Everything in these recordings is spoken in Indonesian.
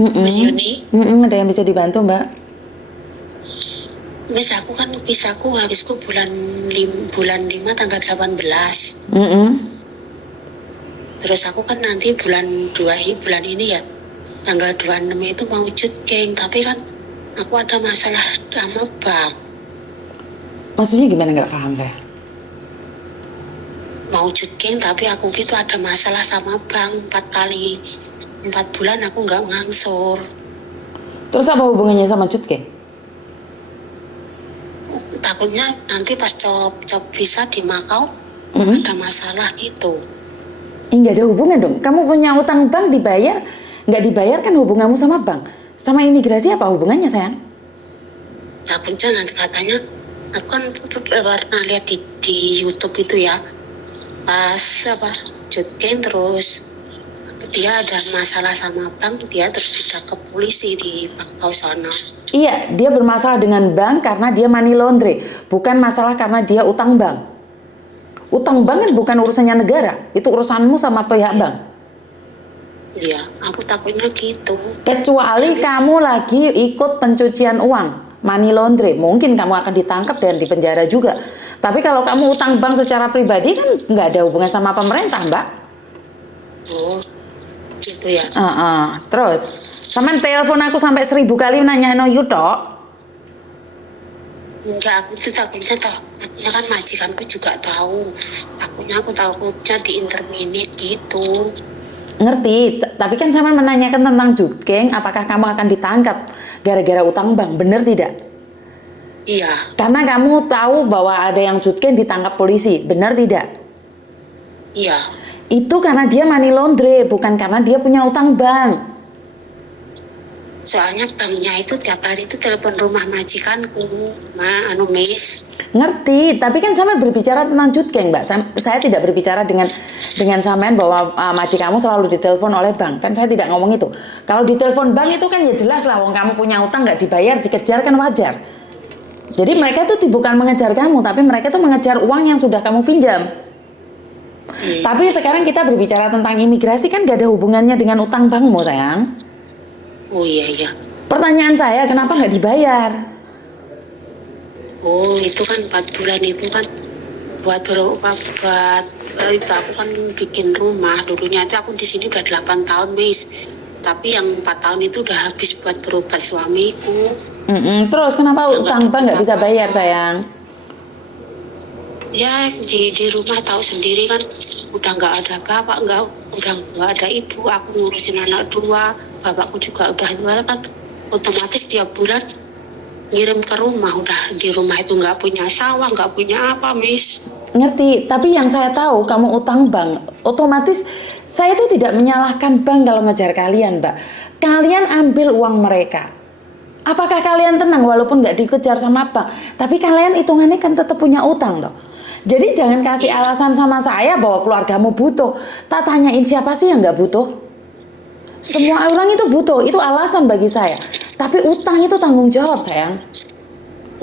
Miss Yuni. Ada yang bisa dibantu, Mbak? Miss, aku kan vissaku habisku bulan 5 tanggal 18. Terus aku kan nanti bulan 2 bulan ini ya, tanggal 26 itu mau geng, tapi kan aku ada masalah sama bank. Maksudnya gimana, nggak paham saya? Mau geng tapi aku gitu ada masalah sama bank 4 bulan aku nggak ngangsur. Terus apa hubungannya sama Jutke? Takutnya nanti pas job visa di Makau ada masalah gitu. Nggak ada hubungan dong. Kamu punya utang bank dibayar, nggak dibayar kan hubunganmu sama bank. Sama imigrasi apa hubungannya, sayang? Takutnya nanti katanya, aku kan pernah lihat di YouTube itu ya, pas Jutken terus dia ada masalah sama bank, dia terus ditangkap polisi di Makau sana. Iya, dia bermasalah dengan bank karena dia money laundry, bukan masalah karena dia utang bank. Utang bank kan bukan urusannya negara, itu urusanmu sama pihak bank. Iya, aku takutnya gitu. Kecuali kamu lagi ikut pencucian uang, money laundry, mungkin kamu akan ditangkap dan dipenjara juga. Tapi kalau kamu utang bank secara pribadi kan nggak ada hubungan sama pemerintah, Mbak. Oh, gitu ya. Terus, sampean telepon aku sampai 1000 kali nanya no you tok. Enggak, aku tuh takutnya kan majikanku juga tahu. Aku takutnya di interminate gitu. Ngerti, tapi kan sama menanyakan tentang Jutgeng, apakah kamu akan ditangkap gara-gara utang bank, bener tidak? Iya. Karena kamu tahu bahwa ada yang Jutgeng ditangkap polisi, benar tidak? Iya. Itu karena dia money laundry, bukan karena dia punya utang bank. Soalnya banknya itu tiap hari itu telepon rumah majikanku, Miss. Ngerti, tapi kan sama berbicara tentang Jutgeng, Mbak. Saya tidak berbicara dengan sampean bahwa majikanmu selalu ditelepon oleh bank. Kan saya tidak ngomong itu. Kalau ditelepon bank itu kan ya jelas lah, wong kamu punya utang nggak dibayar, dikejar kan wajar. Jadi mereka tuh bukan mengejar kamu, tapi mereka tuh mengejar uang yang sudah kamu pinjam. Tapi sekarang kita berbicara tentang imigrasi kan gak ada hubungannya dengan utang bankmu, sayang. Oh iya. Pertanyaan saya, kenapa nggak dibayar? Oh, itu kan 4 bulan itu kan buat itu aku kan bikin rumah. Dulunya itu aku di sini udah 8 tahun, Miss. Tapi yang 4 tahun itu udah habis buat berobat suamiku. Terus kenapa utang bank nggak bisa bayar, sayang? Ya di rumah tahu sendiri kan udah nggak ada bapak, udah nggak ada ibu, aku ngurusin anak 2, bapakku juga udah tua kan, otomatis tiap bulan ngirim ke rumah. Udah di rumah itu nggak punya sawah, nggak punya apa, Miss. Ngerti, tapi yang saya tahu kamu utang bank, otomatis saya tuh tidak menyalahkan bank kalau ngejar kalian, Mbak. Kalian ambil uang mereka. Apakah kalian tenang walaupun nggak dikejar sama bank? Tapi kalian hitungannya kan tetap punya utang toh. Jadi jangan kasih alasan sama saya bahwa keluargamu butuh. Tak tanyain siapa sih yang nggak butuh? Semua orang itu butuh, itu alasan bagi saya. Tapi utang itu tanggung jawab, sayang.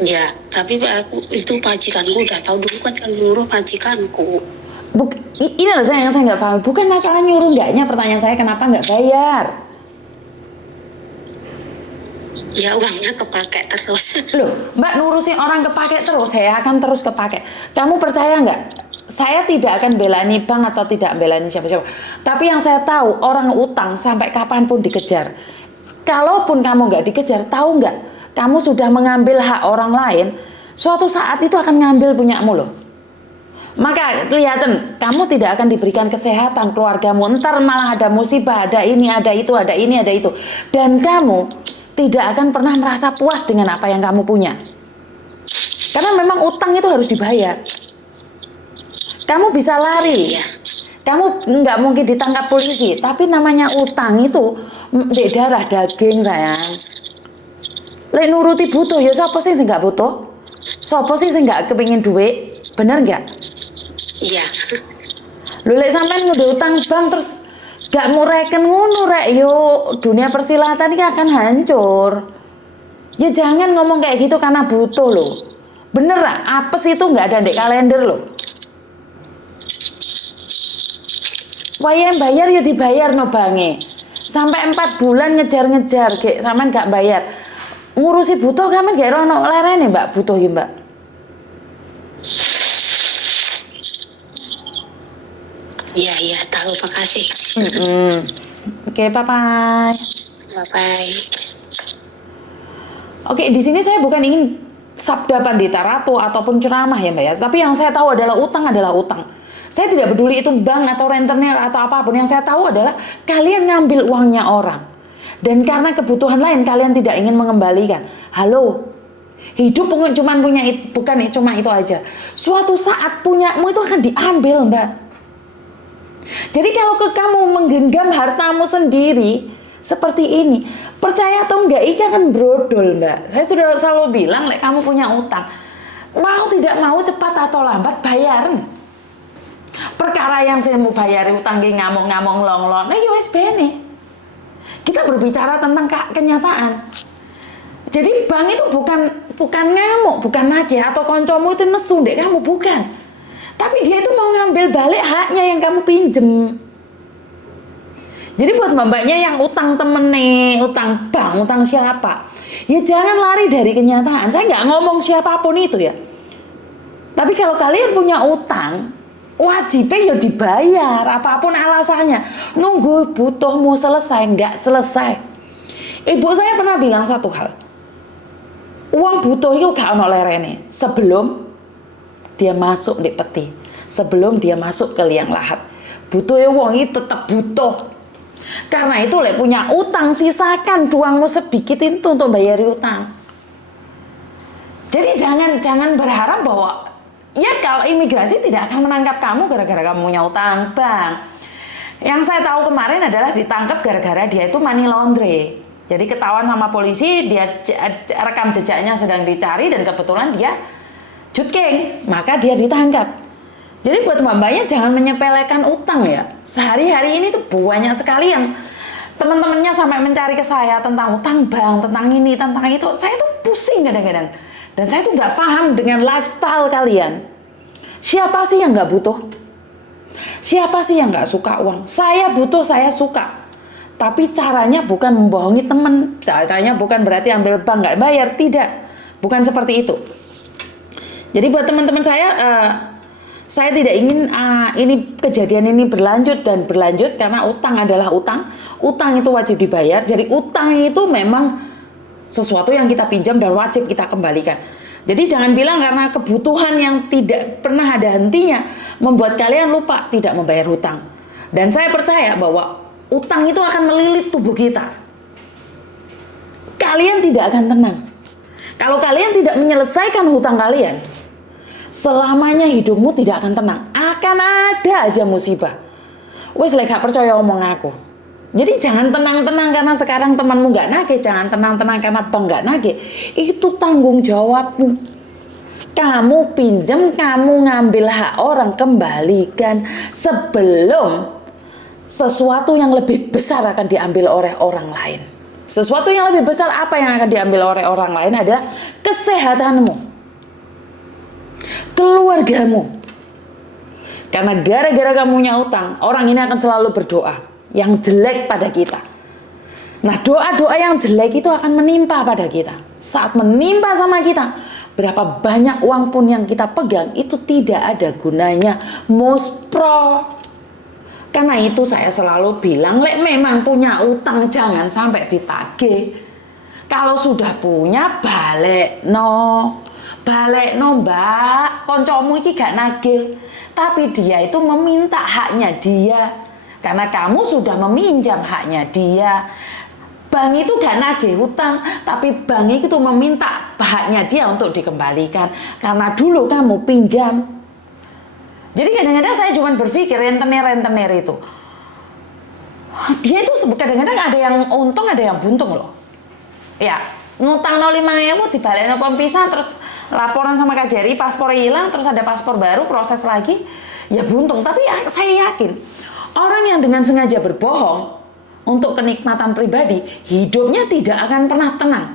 Ya, tapi aku itu majikanku udah tahu dulu kan yang nyuruh majikanku. Ini loh yang saya nggak paham. Bukan masalah nyuruh nggaknya, pertanyaan saya kenapa nggak bayar? Ya uangnya kepake terus. Loh, Mbak nurusin orang kepake terus, saya akan terus kepake. Kamu percaya nggak? Saya tidak akan belani bank atau tidak belani siapa-siapa. Tapi yang saya tahu, orang utang sampai kapanpun dikejar. Kalaupun kamu nggak dikejar, tahu nggak? Kamu sudah mengambil hak orang lain, suatu saat itu akan ngambil punyamu loh. Maka kelihatan, kamu tidak akan diberikan kesehatan keluargamu. Ntar malah ada musibah, ada ini, ada itu, ada ini, ada itu. Dan kamu tidak akan pernah merasa puas dengan apa yang kamu punya. Karena memang utang itu harus dibayar. Kamu bisa lari, kamu nggak mungkin ditangkap polisi, tapi namanya utang itu darah daging, sayang. Lek nuruti butuh, ya siapa sih nggak butuh? Siapa sih nggak kepingin duit? Bener nggak? Iya. Lu lek sampean ngudah utang bank terus gak mau reken ngono rek, yo dunia persilatan ini akan hancur. Ya jangan ngomong kayak gitu karena butuh loh. Bener lah, apes itu nggak ada di kalender loh. Wayan bayar ya dibayar no bange. sampai 4 bulan ngejar-ngejar kayak sampean gak bayar. Ngurusi butuh kamen gak ono lerene Mbak butuh ya Mbak. Iya, tahu, makasih. Oke, bye-bye. Bye-bye. Oke, di sini saya bukan ingin sabda Pandita Ratu ataupun ceramah ya Mbak ya, tapi yang saya tahu adalah utang adalah utang. Saya tidak peduli itu bank atau rentenir atau apapun, yang saya tahu adalah kalian ngambil uangnya orang. Dan karena kebutuhan lain kalian tidak ingin mengembalikan. Halo, hidup bukan cuma itu aja. Suatu saat punyamu itu akan diambil Mbak. Jadi kalau kamu menggenggam hartamu sendiri seperti ini, percaya atau enggak, ini akan brodol Mbak. Saya sudah selalu bilang, kamu punya utang, mau tidak mau cepat atau lambat bayar. Perkara yang saya mau bayar utang ngamuk-ngamuk long-long, nah USB nih. Kita berbicara tentang kenyataan. Jadi bank itu bukan ngamuk, bukan nagih atau koncomu itu nesu dek kamu, bukan. Tapi dia itu mau ngambil balik haknya yang kamu pinjem. Jadi buat mbak-mbaknya yang utang temen nih, utang bank, utang siapa, ya jangan lari dari kenyataan. Saya nggak ngomong siapapun itu ya. Tapi kalau kalian punya utang, wajibnya ya dibayar, apapun alasannya. Nunggu butuhmu selesai, nggak selesai. Ibu saya pernah bilang satu hal, uang butuh itu gak ono lerene sebelum dia masuk di peti, sebelum dia masuk ke liang lahat. Butuhnya uang itu tetap butuh. Karena itu punya utang, sisakan uangmu sedikit itu untuk bayar utang. Jadi jangan berharap bahwa ya kalau imigrasi tidak akan menangkap kamu gara-gara kamu punya utang bank. Yang saya tahu kemarin adalah ditangkap gara-gara dia itu money laundry. Jadi ketahuan sama polisi, dia rekam jejaknya sedang dicari dan kebetulan dia jutking, maka dia ditangkap. Jadi buat mbak-mbaknya jangan menyepelekan utang ya. Sehari-hari ini tuh banyak sekali yang teman-temannya sampai mencari ke saya tentang utang bank, tentang ini, tentang itu. Saya tuh pusing kadang-kadang. Dan saya tuh nggak paham dengan lifestyle kalian. Siapa sih yang nggak butuh? Siapa sih yang nggak suka uang? Saya butuh, saya suka. Tapi caranya bukan membohongi teman. Caranya bukan berarti ambil bank nggak bayar. Tidak. Bukan seperti itu. Jadi buat teman-teman saya tidak ingin ini kejadian ini berlanjut karena utang adalah utang. Utang itu wajib dibayar. Jadi utang itu memang sesuatu yang kita pinjam dan wajib kita kembalikan. Jadi jangan bilang karena kebutuhan yang tidak pernah ada hentinya membuat kalian lupa tidak membayar hutang. Dan saya percaya bahwa utang itu akan melilit tubuh kita. Kalian tidak akan tenang. Kalau kalian tidak menyelesaikan hutang kalian, selamanya hidupmu tidak akan tenang. Akan ada aja musibah. Wes gak percaya omong aku. Jadi jangan tenang-tenang karena sekarang temanmu gak nagih. Jangan tenang-tenang karena bank gak nagih. Itu tanggung jawabmu. Kamu pinjam, kamu ngambil hak orang, kembalikan sebelum sesuatu yang lebih besar akan diambil oleh orang lain. Sesuatu yang lebih besar apa yang akan diambil oleh orang lain adalah kesehatanmu, keluargamu. Karena gara-gara kamu punya utang, orang ini akan selalu berdoa yang jelek pada kita. Nah, doa-doa yang jelek itu akan menimpa pada kita. Saat menimpa sama kita, berapa banyak uang pun yang kita pegang itu tidak ada gunanya. Muspro. Karena itu saya selalu bilang, memang punya utang jangan sampai ditagih. Kalau sudah punya balik no mbak, koncomu iki gak nagih, tapi dia itu meminta haknya dia. Karena kamu sudah meminjam haknya dia. Bank itu gak nagih hutang, tapi bank itu meminta haknya dia untuk dikembalikan. Karena dulu kamu pinjam. Jadi kadang-kadang saya cuma berpikir rentenir itu, dia itu kadang-kadang ada yang untung ada yang buntung loh. Ya, ngutang 05.000 dibalik pempisahan, terus laporan sama KJRI, paspor hilang, terus ada paspor baru, proses lagi, ya buntung. Tapi ya, saya yakin orang yang dengan sengaja berbohong untuk kenikmatan pribadi, hidupnya tidak akan pernah tenang.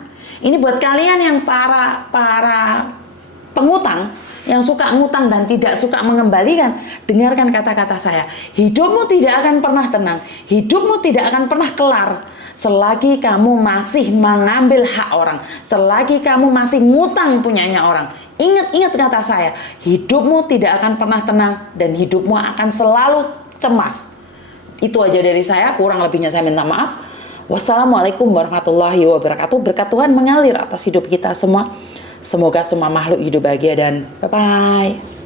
Ini buat kalian yang para pengutang yang suka ngutang dan tidak suka mengembalikan, dengarkan kata-kata saya. Hidupmu tidak akan pernah tenang, hidupmu tidak akan pernah kelar selagi kamu masih mengambil hak orang, selagi kamu masih ngutang punyanya orang. Ingat kata saya, hidupmu tidak akan pernah tenang dan hidupmu akan selalu cemas. Itu aja dari saya, kurang lebihnya saya minta maaf. Wassalamualaikum warahmatullahi wabarakatuh. Berkat Tuhan mengalir atas hidup kita semua. Semoga semua makhluk hidup bahagia dan bye-bye.